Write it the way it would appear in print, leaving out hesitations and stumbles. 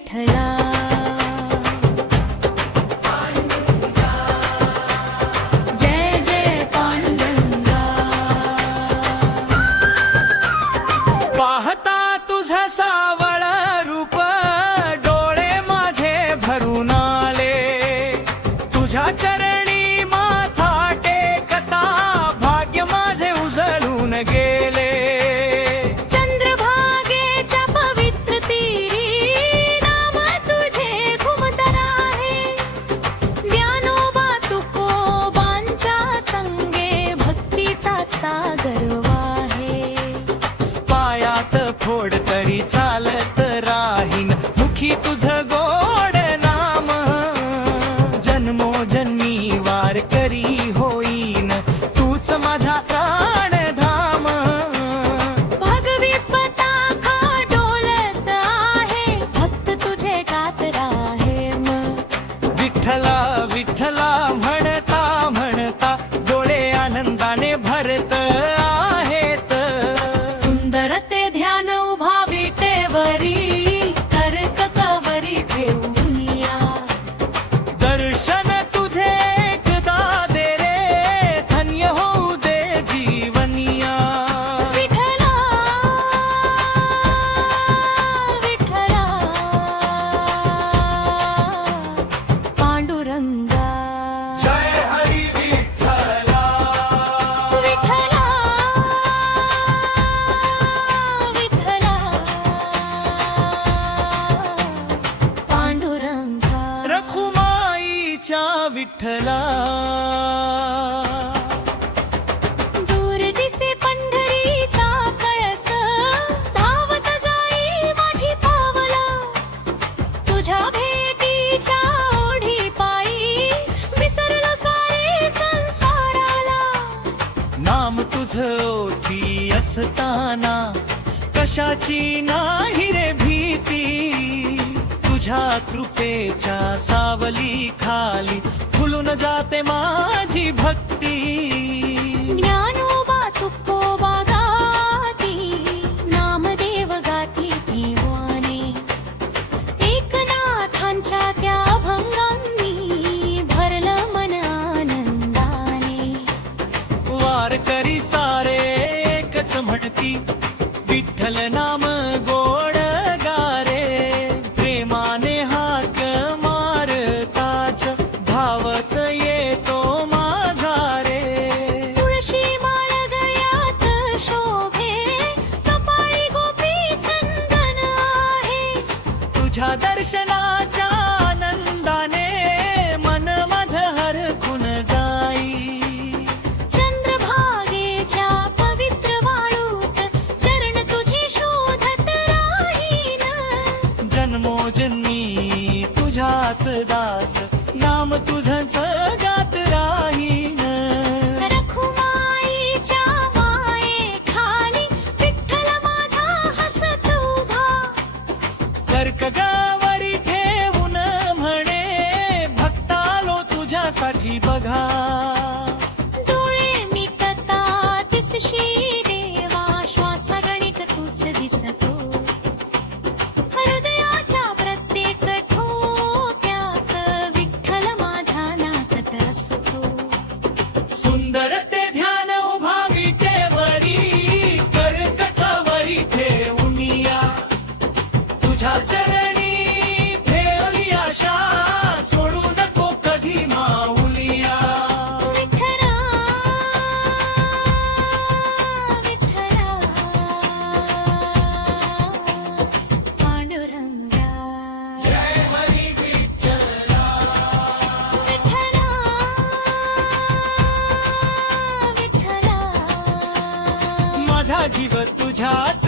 विठ्ठला. जय जय पांडुरंगा. पाहता तुझं सावळ रूप डोळे माझे भरून आले. तुझ्या चरणी माथा टेकता भाग्य माझे उजळून गेले. चंद्रभागेच्या पवित्र तीरी नाम तुझे घुमतर आहे. ज्ञानोबा तुकोबांच्या संगे भक्तीचा सागर वाहे. पायात फोड तरी चालत राहीन मुखी तुझं गोड नाम. जन्मोजन्मी वार करी होईन तूच माझा प्राणधाम. भगवी पताका डोलत आहे भक्त तुझे गात राहेम. विठ्ठला विठ्ठला म्हणता म्हणता डोळे आनंदाने भरत आहेत. सुंदर ते ध्यान उभा विटेवरी कर्ककावरी ठेवूया. दर्शन तुझे एकदा दे रे धन्य होऊ दे जीवनिया. विठ्ठला विठ्ठला पांडुरंगा. जय हरी विठ्ठला. विठ्ठला विठ्ठला पांडुरंगा. रखुमाईच्या विठ्ठला. दूर दिसे पंढरीचा कळस धावत जाई माझी पावला. तुझ्या भेटीच्या ओढी पायी विसरलो सारे संसाराला. नाम तुझं ओठी असताना कशाची नाही रे भीती. तुझ्या कृपेच्या सावली खाली फुलून जाते माझी भक्ती. ज्ञानोबा तुकोबा गाती नामदेव गाती देवाने. एकनाथांच्या त्या अभंगांनी भरलं मन आनंदाने. वारकरी सारे एकच म्हणती विठ्ठल नाम गोड गारे. प्रेमाने हाक मारताच धावत येतो माझा रे. तुळशी माळ गळ्यात शोभे कपाळी गोपी चंदन आहे. तुझ्या दर्शनाच्या आनंदाने मन माझं हरखून जाई. चंद्रभागेच्या पवित्र वाळूत चरण तुझे शोधत राहीन. जन्मोजन्मी तुझ्याच दास नाम तुझंच गात राहीन. रखुमाईच्या मायेखाली विठ्ठल माझा हसत उभा. कर्कगावरी ठेवून म्हणे भक्तालो तुझ्यासाठी बघा. डोळे मिटता दिसशी देवा श्वास गणित तूच दिसतो. हृदयाच्या प्रत्येक ठोक्यात विठ्ठल माझा नाचत असतो. सुंदर ते ध्यान उभा विटेवरी कर्कटावरी ठेवूनिया. तुझ्या चरणी ठेवली आशा सोडू नको कधी माऊलिया. विठ्ठला विठ्ठला पांडुरंगा. जय हरी विठ्ठला. विठ्ठला विठ्ठला माझा जीव तुझ्यात